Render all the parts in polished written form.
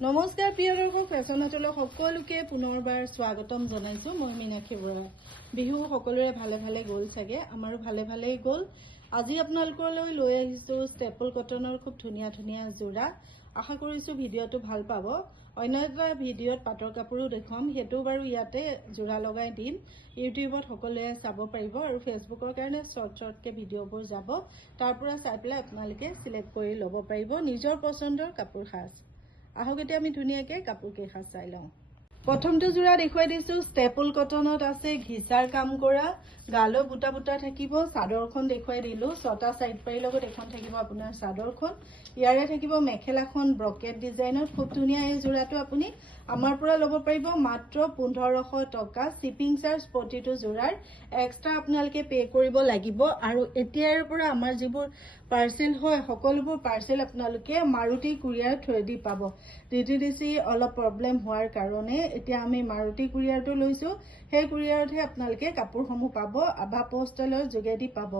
নমস্কাৰ প্ৰিয় দৰ্শক, ফেশ্বন হাটলৈ সকলোকে পুনৰবাৰ স্বাগতম জনাইছো। মই মীনাক্ষী বৰা। বিহু সকলোৰে ভালে ভালে গ'ল চাগে, আমাৰো ভালে ভালেই গ'ল। আজি আপোনালোকলৈ লৈ আহিছো ষ্টেপল কটনৰ খুব ধুনীয়া ধুনীয়া যোৰা। আশা কৰিছো ভিডিঅ'টো ভাল পাব। অন্য এটা ভিডিঅ'ত পাটৰ কাপোৰো দেখুৱাম, সেইটো বাৰু ইয়াতে যোৰা লগাই দিম। ইউটিউবত সকলোৱে চাব পাৰিব আৰু ফেচবুকৰ কাৰণে শ্বৰ্টকৈ ভিডিঅ'বোৰ যাব। তাৰ পৰা চাই পেলাই আপোনালোকে চিলেক্ট কৰি ল'ব পাৰিব নিজৰ পচন্দৰ কাপোৰ সাজ। আহক এতিয়া আমি ধুনীয়াকে কাপোৰ কেইসাজ চাই লওঁ। প্ৰথমটো যোৰা দেখুৱাই দিছো ষ্টেপল কটনত আছে, ঘিচাৰ কাম কৰা, গালৈ বুটা বুটা থাকিব। চাদৰখন দেখুৱাই দিলো, 6টা চাইড পাৰি লগত এখন থাকিব আপোনাৰ চাদৰখন। ইয়াৰে থাকিব মেখেলাখন ব্ৰকেট ডিজাইনত। খুব ধুনীয়া এই যোৰাটো আপুনি আমাৰ পৰা ল'ব পাৰিব মাত্ৰ 1500 টকা। শ্বিপিং চাৰ্জ প্ৰতিটো যোৰাৰ এক্সট্ৰা আপোনালোকে পে' কৰিব লাগিব। আৰু এতিয়াৰ পৰা আমাৰ যিবোৰ পাৰ্চেল হয় সকলোবোৰ পাৰ্চেল আপোনালোকে মাৰুতি কুৰিয়াৰ থ্ৰুৱেদি পাব। DTDC অলপ প্ৰব্লেম হোৱাৰ কাৰণে এতিয়া আমি মাৰুতি কুৰিয়াৰটো লৈছো। সেই কুৰিয়াৰতহে আপোনালোকে কাপোৰসমূহ পাব, আভা পোষ্টেলৰ যোগেদি পাব।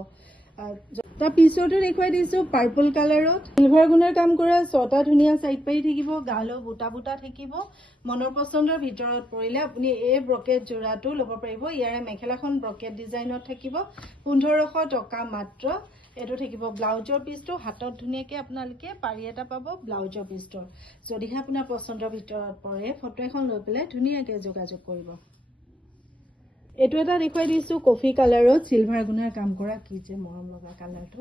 তাৰ পিছতো দেখুৱাই দিছো পাৰ্পল কালাৰত চিলভাৰ গুণৰ কাম কৰা 6টা ধুনীয়া চাইড পাৰি থাকিব, গালৈ বুটা বুটা থাকিব। মনৰ পচন্দৰ ভিতৰত পৰিলে আপুনি এই ব্ৰকেট যোৰাটো ল'ব পাৰিব। ইয়াৰে মেখেলাখন ব্ৰকেট ডিজাইনত থাকিব, 1500 টকা মাত্ৰ। এইটো থাকিব ব্লাউজৰ পিচটো, হাতত ধুনীয়াকে আপোনালোকে পাৰি এটা পাব ব্লাউজৰ পিচটোৰ। যদিহে আপোনাৰ পচন্দৰ ভিতৰত পৰে ফটো এখন লৈ পেলাই ধুনীয়াকে যোগাযোগ কৰিব। এইটো এটা দেখুৱাই দিছো কফি কালাৰত চিলভাৰ গুণাৰ কাম কৰা, কি যে মৰম লগা কালাৰটো।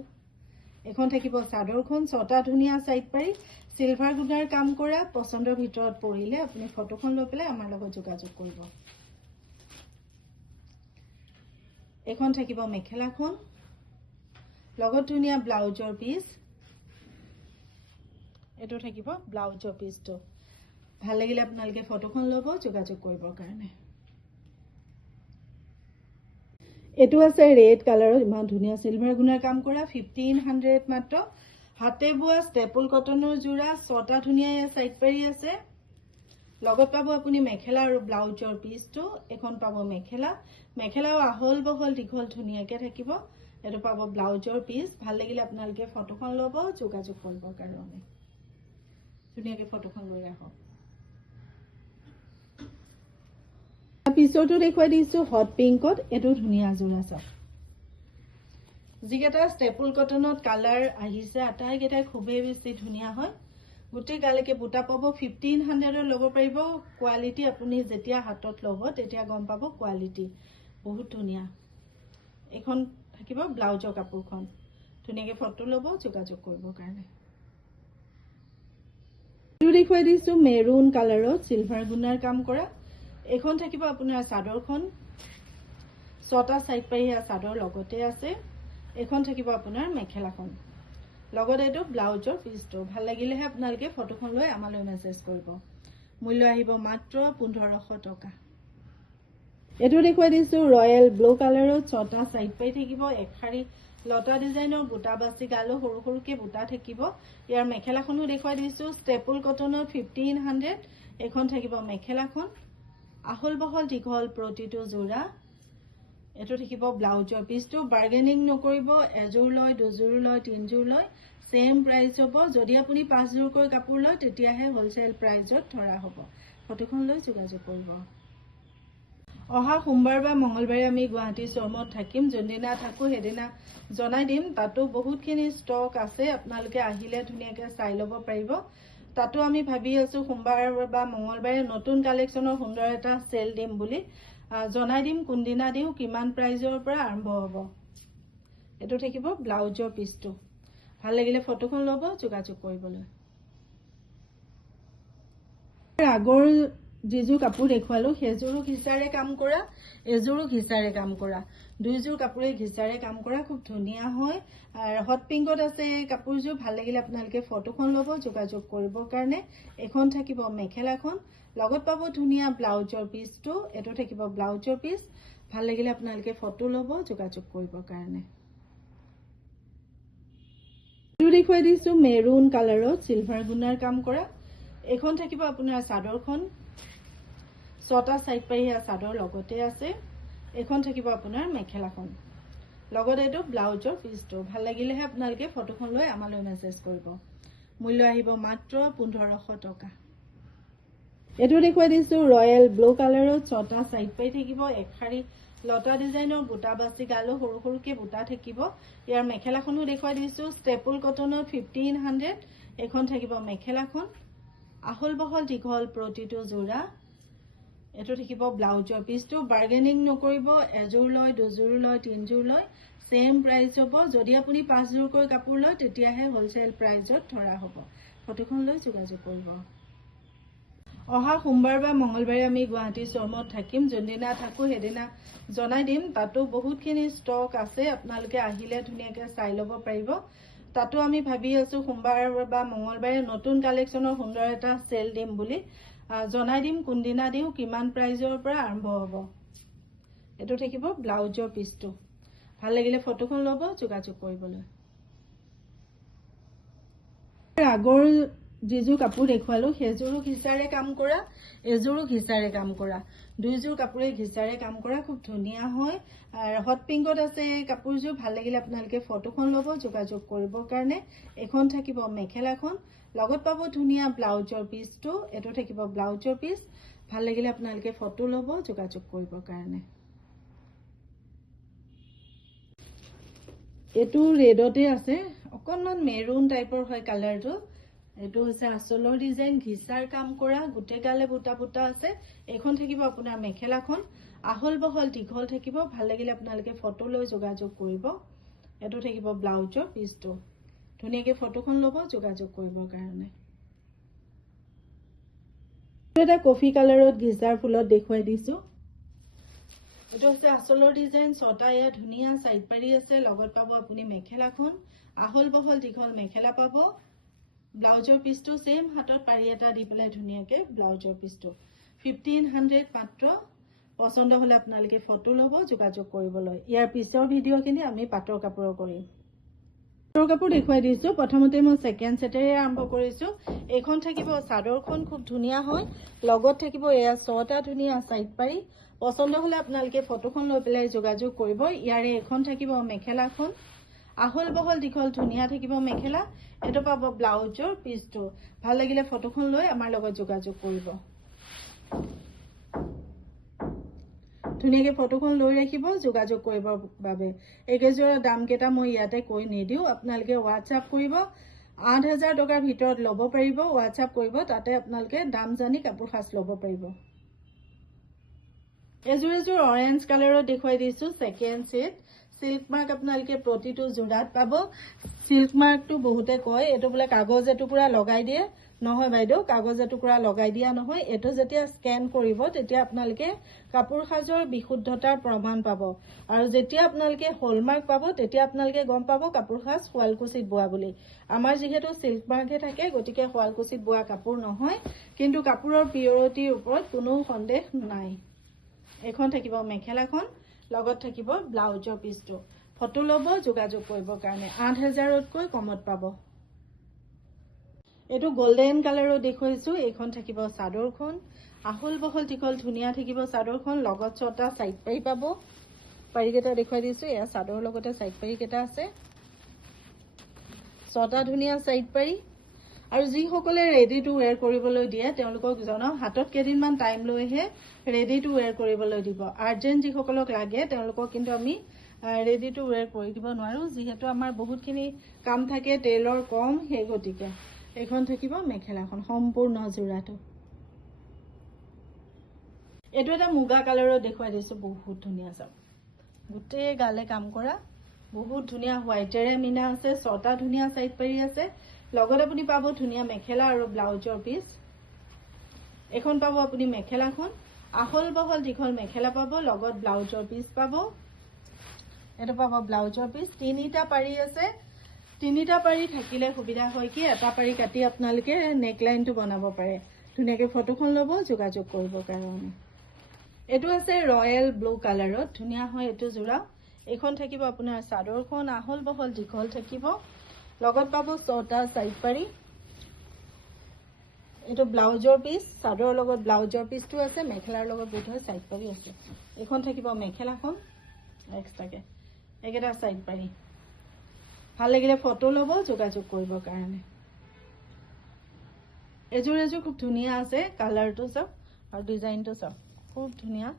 এখন থাকিব চাদৰখন, 6টা ধুনীয়া চাইড পাৰি চিলভাৰ গুণাৰ কাম কৰা। পচন্দৰ ভিতৰত পৰিলে আপুনি ফটোখন লৈ পেলাই আমাৰ লগত যোগাযোগ কৰিব। এখন থাকিব মেখেলাখন, লগত ধুনীয়া ব্লাউজৰ পিচ। এইটো থাকিব ব্লাউজৰ পিচটো। ভাল লাগিলে আপোনালোকে ফটোখন ল'ব যোগাযোগ কৰিবৰ কাৰণে। এইটো আছে ৰেড কালাৰত, ইমান ধুনীয়া চিলভাৰ গুণাৰ কাম কৰা, 1500 মাত্ৰ। হাতে বোৱা ষ্টেপল কটনৰ যোৰা, 6টা ধুনীয়া চাইড পাৰি আছে। লগত পাব আপুনি মেখেলা আৰু ব্লাউজৰ পিচটো। এখন পাব মেখেলা, মেখেলাও আহল বহল দীঘল ধুনীয়াকে থাকিব। এইটো পাব ব্লাউজৰ পিচ। ভাল লাগিলে আপোনালোকে ফটোখন ল'ব যোগাযোগ কৰিবৰ কাৰণে। ধুনীয়াকে ফটোখন লৈ ৰাখক। পিছতো দেখুৱাই দিছো হট পিংকত, এইটো ধুনীয়া যোৰা চাওক। যিকেইটা ষ্টেপল কটনত কালাৰ আহিছে আটাইকেইটাই খুবেই বেছি ধুনীয়া হয়। গোটেই গালৈকে বুটা পাব, 1500 ল'ব পাৰিব। কোৱালিটি আপুনি যেতিয়া হাতত ল'ব তেতিয়া গম পাব কোৱালিটি বহুত ধুনীয়া। এখন থাকিব ব্লাউজৰ কাপোৰখন, ধুনীয়াকে ফটো ল'ব যোগাযোগ কৰিবৰ কাৰণে। এইটো দেখুৱাই দিছো মেৰুন কালাৰত চিলভাৰ গুণাৰ কাম কৰা। এখন থাকিব আপোনাৰ চাদৰখন, 6টা চাইড পাৰি চাদৰ লগতে আছে। এখন থাকিব আপোনাৰ মেখেলাখন, লগত এইটো ব্লাউজৰ পিচটো। ভাল লাগিলেহে আপোনালোকে ফটোখন লৈ আমালৈ মেছেজ কৰিব। মূল্য আহিব মাত্ৰ 1500 টকা। এইটো দেখুৱাই দিছো ৰয়েল ব্লু কালাৰত, 6টা চাইড পাৰি থাকিব। এশাৰী লতা ডিজাইনৰ বুটা বাচি গালো সৰু সৰুকে বুটা থাকিব। ইয়াৰ মেখেলাখনো দেখুৱাই দিছো ষ্টেপল কটনৰ 1500। এখন থাকিব মেখেলাখন, আহল বহল দীঘল প্ৰতিটো যোৰা। এইটো থাকিব ব্লাউজৰ পিচটো। বাৰ্গেনিং নকৰিব, এযোৰ লয়, দুযোৰ লয়, 3যোৰ লয়, সেম প্ৰাইচ হ'ব। যদি আপুনি 5যোৰকৈ কাপোৰ লয় তেতিয়াহে হোলচেল প্ৰাইজত ধৰা হ'ব। ফটোখন লৈ যোগাযোগ কৰিব। অহা সোমবাৰ বা মঙ্গলবাৰে আমি গুৱাহাটী শ্ব'ৰুমত থাকিম। যোনদিনা থাকো সেইদিনা জনাই দিম। তাতো বহুতখিনি ষ্টক আছে, আপোনালোকে আহিলে ধুনীয়াকে চাই ল'ব পাৰিব। তাতো আমি ভাবি আছো সোমবাৰ বা মঙ্গলবাৰে নতুন কালেকশ্যনৰ সুন্দৰ এটা চেল দিম বুলি। জনাই দিম কোনদিনা দিওঁ, কিমান প্ৰাইজৰ পৰা আৰম্ভ হ'ব। এইটো থাকিব ব্লাউজৰ পিচটো। ভাল লাগিলে ফটোখন ল'ব যোগাযোগ কৰিবলৈ। আগৰ যিযোৰ কাপোৰ দেখুৱালো সেইযোৰো ঘিচাৰে কাম কৰা, এযোৰো ঘিচাৰে কাম কৰা। 2যোৰ কাপোৰে ঘিচাৰে কাম কৰা, খুব ধুনীয়া হয়। হট পিংকত আছে এই কাপোৰযোৰ। ভাল লাগিলে আপোনালোকে ফটোখন ল'ব যোগাযোগ কৰিবৰ কাৰণে। এখন থাকিব মেখেলাখন, লগত পাব ধুনীয়া ব্লাউজৰ পিচটো। এইটো থাকিব ব্লাউজৰ পিচ। ভাল লাগিলে আপোনালোকে ফটো ল'ব যোগাযোগ কৰিবৰ কাৰণে। এইটো দেখুৱাই দিছো মেৰুন কালাৰত চিলভাৰ গুণাৰ কাম কৰা। এখন থাকিব আপোনাৰ চাদৰখন, 6টা চাইড পাৰি চাদৰ লগতে আছে। এখন থাকিব আপোনাৰ মেখেলাখন, লগত এইটো ব্লাউজৰ পিচটো। ভাল লাগিলেহে আপোনালোকে ফটোখন লৈ আমালৈ মেছেজ কৰিব। মূল্য আহিব মাত্ৰ 1500 টকা। এইটো দেখুৱাই দিছোঁ ৰয়েল ব্লু কালাৰত 6টা সাইড পাই থাকিব এখাৰি লতা ডিজাইনৰ বুটা বাছি গালো সৰু সৰুকে বুটা থাকিব ইয়াৰ মেখেলাখনো দেখুৱাই দিছোঁ ষ্টেপল কটনৰ 1500 এখন থাকিব মেখেলাখন আহল বহল দীঘল প্ৰতিটো জোৰা এটো থাকিব ব্লাউজৰ পিছটো বাৰ্গেনিং নকৰিব এজোৰ লয় দুজোৰ লয় তিনজোৰ লয় সেম প্ৰাইস হ'ব যদি আপুনি 5 জোৰকৈ কাপোৰ লয় তেতিয়াহে হোলসেল প্ৰাইসত ধৰা হ'ব ফটোখন লৈ যোগাযোগ কৰিব অহা সোমবাৰ বা মঙ্গলবাৰে আমি গুৱাহাটী শ্ব'ৰুমত থাকিম যোনদিনা থাকো হেদিনা জনাই দিম তাতো বহুতখিনি ষ্টক আছে আপোনালোকে আহিলে ধুনীয়াকৈ চাই ল'ব পাৰিব তাতো আমি ভাবি আছো সোমবাৰ বা মঙ্গলবাৰে নতুন কালেকচনৰ সুন্দৰ এটা সেল দিম বুলি জনাই দিম কোনদিনা দিও কিমান প্ৰাইজৰ পৰা আৰম্ভ হ'ব এটো থাকিব ব্লাউজৰ পিছটো ভাল লাগিলে ফটোখন ল'ব যোগাযোগ কৰিবলৈ আগৰ যিজোৰ কাপোৰ দেখুৱালো সেইজোৰো ঘিচাৰে কাম কৰা এজোৰো ঘিচাৰে কাম কৰা দুইজোৰ কাপোৰে ঘিচাৰে কাম কৰা খুব ধুনীয়া হয় হট পিংকত আছে এই কাপোৰজোৰ ভাল লাগিলে আপোনালোকে ফটোখন ল'ব যোগাযোগ কৰিবৰ কাৰণে এখন থাকিব মেখেলাখন লগত পাব ধুনীয়া ব্লাউজৰ পিছটো এটো থাকিব ব্লাউজৰ পিছ ভাল লাগিলে আপোনালোকে ফটো ল'ব যোগাযোগ কৰিবৰ কাৰণে এটো ৰেডতে আছে অকনমান মেৰুন টাইপৰ হয় কালাৰটো এটো হৈছে আসলৰ ডিজাইন ঘিচাৰ কাম কৰা গুটে গালে বুটা বুটা আছে এখন থাকিব আপোনাৰ মেখেলাখন আহল বহল দীঘল থাকিব ভাল লাগিলে আপোনালোকে ফটো লৈ যোগাযোগ কৰিব এটো থাকিব ব্লাউজৰ পিছটো ধুনীয়াকৈ ফটোখন ল'ব যোগাযোগ কৰিবৰ কাৰণে এটা কফি কালাৰত ঘিচাৰ ফুলত দেখুৱাই দিছো এটো হৈছে আসলৰ ডিজাইন 6টা ইয়া ধুনীয়া সাইড পাৰি আছে লগত পাব আপুনি মেখেলাখন আহল বহল দীঘল মেখেলা পাব ব্লাউজৰ পিছটো সেম হাতত পাৰি এটা দি পেলাই ধুনীয়াকৈ ব্লাউজৰ পিছটো 1500 মাত্ৰ পছন্দ হলে আপোনালোকে ফটো ল'ব যোগাযোগ কৰিবলৈ ইয়াৰ পিছৰ ভিডিঅ'খিনি আমি পাটৰ কাপোৰৰ কৰিম পাটৰ কাপোৰ দেখুৱাই দিছো প্ৰথমতে মই সেকেন্ড সেটেৰে আৰম্ভ কৰিছো এইখন থাকিব চাদৰখন খুব ধুনীয়া হয় লগত থাকিব এয়া 6টা ধুনীয়া সাইড পাৰি পছন্দ হলে আপোনালোকে ফটোখন লৈ পেলাই যোগাযোগ কৰিব ইয়াৰে এখন থাকিব মেখেলাখন আহল বহল দীঘল ধুনীয়া থাকিব মেখেলা এটো পাব ব্লাউজৰ পিছটো ভাল লাগিলে ফটোখন লৈ আমাৰ লগত যোগাযোগ কৰিব ধুনীয়াকৈ ফটোখন লৈ ৰাখিব যোগাযোগ কৰিবৰ বাবে এইকেইজোৰৰ দাম কেইটা মই ইয়াতে কৈ নিদিও আপোনালোকে হোৱাটছআপ কৰিব 8000 টকাৰ ভিতৰত ল'ব পাৰিব হোৱাটছআপ কৰিব তাতে আপোনালোকে দাম জানি কাপোৰ সাজ ল'ব পাৰিব এজোৰ অৰেঞ্জ কালাৰত দেখুৱাই দিছো সেকেন্ড সেট সিল্ক মাৰ্ক আপোনালোকে প্ৰতিটো জোড়াত পাব সিল্ক মাৰ্কটো বহুতে কয় এটো বলে কাগজ এটুকুৰা লগাই দিয়ে নহয় বাইদেউ কাগজ এটুকুৰা লগাই দিয়া নহয় এটো যেতিয়া স্ক্যান কৰিব তেতিয়া আপোনালোকে কাপোৰ সাজৰ বিশুদ্ধতাৰ প্ৰমাণ পাব আৰু যেতিয়া আপোনালোকে হলমাৰ্ক পাব তেতিয়া আপোনালোকে গম পাব কাপোৰ সাজ শুৱালকুছিত বোৱা বুলি আমাৰ যেহেতু সিল্ক মাৰ্কে থাকে গতিকে শুৱালকুছিত বোৱা কাপোৰ নহয় কিন্তু কাপোৰৰ পিয়ৰিটিৰ ওপৰত কোনো সন্দেহ নাই এখন থাকিব মেখেলাখন লগত থাকিব ব্লাউজৰ পিছটো ফটো ল'ব যোগাযোগ কৰিবৰ কাৰণে 8000তকৈ কমত পাব এটো গোল্ডেন কালাৰৰ দেখুৱাইছো এইখন থাকিব চাদৰখন আহল বহল দীঘল ধুনীয়া থাকিব চাদৰখন লগত 6টা সাইড পাৰি পাব পাৰিকেটা দেখুৱাই দিছো এয়া চাদৰ লগতে সাইড পাৰি কেটা আছে 6টা ধুনীয়া সাইড পাৰি আৰু যি সকলে ৰেডি টু ওয়্যাৰ কৰিবলৈ দিয়ে তেওঁলোকক জনাও হাতত কেদিনমান টাইম লৈহে ৰেডি টু ওয়্যাৰ কৰিবলৈ দিব আৰ্জেন্ট যি সকলক লাগে তেওঁলোকক কিন্তু আমি ৰেডি টু ওয়্যাৰ কৰি দিব নোৱাৰো যেহেতু আমাৰ বহুতখিনি কাম থাকে টেইলৰ কম হে গতিকে এখন থাকিব মেখেলাখন সম্পূৰ্ণ জোড়াটো এটো এটা মুগা কালাৰত দেখুৱাই দিছো বহুত ধুনীয়া চাব গুটে গালে কাম কৰা বহুত ধুনীয়া হোৱাইটেৰে মিনা আছে 6টা ধুনীয়া সাইড পাৰি আছে লগত আপুনি পাব ধুনীয়া মেখেলা আৰু ব্লাউজৰ পিছ এখন পাব আপুনি মেখেলাখন আহল বহল দীঘল মেখেলা পাব লগত ব্লাউজৰ পিছ পাব এটো পাব ব্লাউজৰ পিছ তিনিটা পাৰি আছে তিনিটা পাৰি থাকিলে সুবিধা হয় কি এটা পাৰি কাটি আপোনালোকে নেক লাইনটো বনাব পাৰে ধুনীয়াকৈ ফটোখন ল'ব যোগাযোগ কৰিবৰ কাৰণে এটো আছে ৰয়েল ব্লু কালাৰত ধুনীয়া হয় এটো জোড়া এখন থাকিব আপোনাৰ চাদৰখন আহল বহল দীঘল থাকিব লগত পাব 6টা সাইড পাৰি এটো ব্লাউজৰ পিছ চাদৰ লগত ব্লাউজৰ পিছটো আছে মেখেলাৰ লগত দুটা সাইড পাৰি আছে এখন থাকিব মেখেলাখন এক্সট্ৰাকে একেটা সাইড পাৰি ভাল লাগিলে ফটো ল'ব যোগাযোগ কৰিবৰ কাৰণে এযোৰ খুব ধুনীয়া আছে, কালাৰটো চাওক আৰু ডিজাইনটো চাওক, খুব ধুনীয়া।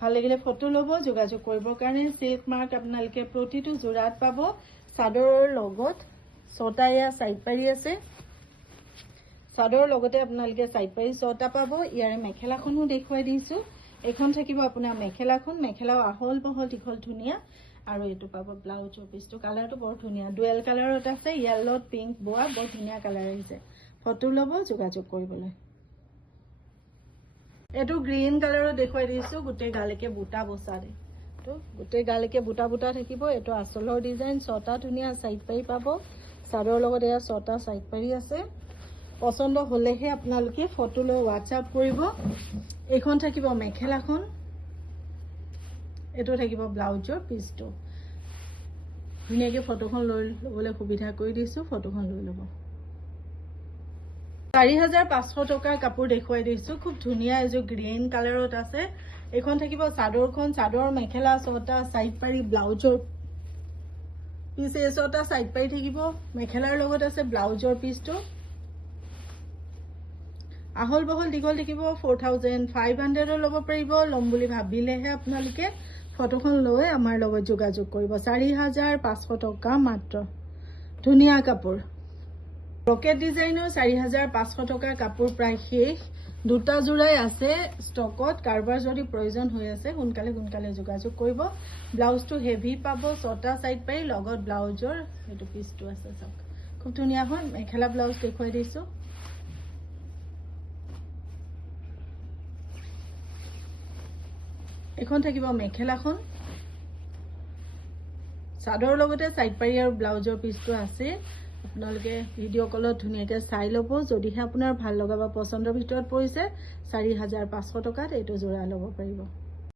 ভাল লাগিলে ফটো ল'ব, যোগাযোগ কৰিবৰ কাৰণে। চেফ মাৰ্ক আপোনালোকে প্ৰতিটো যোৰাত পাব। চাদৰৰ লগত 6টা এয়া চাইড পাৰি আছে, চাদৰৰ লগতে আপোনালোকে চাইড পাৰি 6টা পাব। ইয়াৰে মেখেলাখনো দেখুৱাই দিছোঁ। এখন থাকিব আপোনাৰ মেখেলাখন, মেখেলাও আহল বহল দীঘল ধুনীয়া। আৰু এইটো পাব ব্লাউজৰ পিচটো, কালাৰটো বৰ ধুনীয়া, ডুৱেল কালাৰত আছে, য়েল্লত পিংক বোৱা, বৰ ধুনীয়া কালাৰ আহিছে। ফটো ল'ব, যোগাযোগ কৰিবলৈ। এইটো গ্ৰীণ কালাৰত দেখুৱাই দিছোঁ, গোটেই গালৈকে বুটা বচা দে, এইটো গোটেই গালৈকে বুটা বুটা থাকিব। এইটো আঁচলৰ ডিজাইন, 6টা ধুনীয়া চাইড পাৰি পাব। চাদৰৰ লগত এয়া 6টা চাইড পাৰি আছে। পচন্দ হ'লেহে আপোনালোকে ফটো লৈ হোৱাটছআপ কৰিব। এইখন থাকিব মেখেলাখন, এইটো থাকিব ব্লাউজৰ পিচটো। ধুনীয়াকৈ ফটোখন লৈ ল'বলৈ সুবিধা কৰি দিছোঁ, ফটোখন লৈ ল'ব। 4500 টকাৰ কাপোৰ দেখুৱাই দিছোঁ, খুব ধুনীয়া এযোৰ গ্ৰীণ কালাৰত আছে। এইখন থাকিব চাদৰখন, চাদৰ মেখেলা 6টা চাইড পাৰি, ব্লাউজৰ পিচ এই 6টা চাইড পাৰি থাকিব। মেখেলাৰ লগত আছে ব্লাউজৰ পিচটো, আহল বহল দীঘল থাকিব। 4500 ল'ব পাৰিব। ল'ম বুলি ভাবিলেহে আপোনালোকে ফটোখন লৈ আমাৰ লগত যোগাযোগ কৰিব। 4500 টকা মাত্ৰ, ধুনীয়া কাপোৰ। ৰকেট ডিজাইনৰ 4500 টকাৰ কাপোৰ প্ৰায় শেষ, 2টা যোৰাই আছে ষ্টকত। কাৰোবাৰ যদি প্ৰয়োজন হৈ আছে সোনকালে যোগাযোগ কৰিব। ব্লাউজটো হেভি পাব, 6টা চাইড পাৰি, লগত ব্লাউজৰ এইটো পিচটো আছে চাওক, খুব ধুনীয়া হয়। মেখেলা ব্লাউজ দেখুৱাই দিছোঁ। এখন থাকিব মেখেলাখন, চাদৰৰ লগতে চাইড পাৰি আৰু ব্লাউজৰ পিচটো আছে। আপোনালোকে ভিডিঅ' কলত ধুনীয়াকৈ চাই ল'ব। যদিহে আপোনাৰ ভাল লগা বা পচন্দৰ ভিতৰত পৰিছে, 4500 টকাত এইটো যোৰা ল'ব পাৰিব।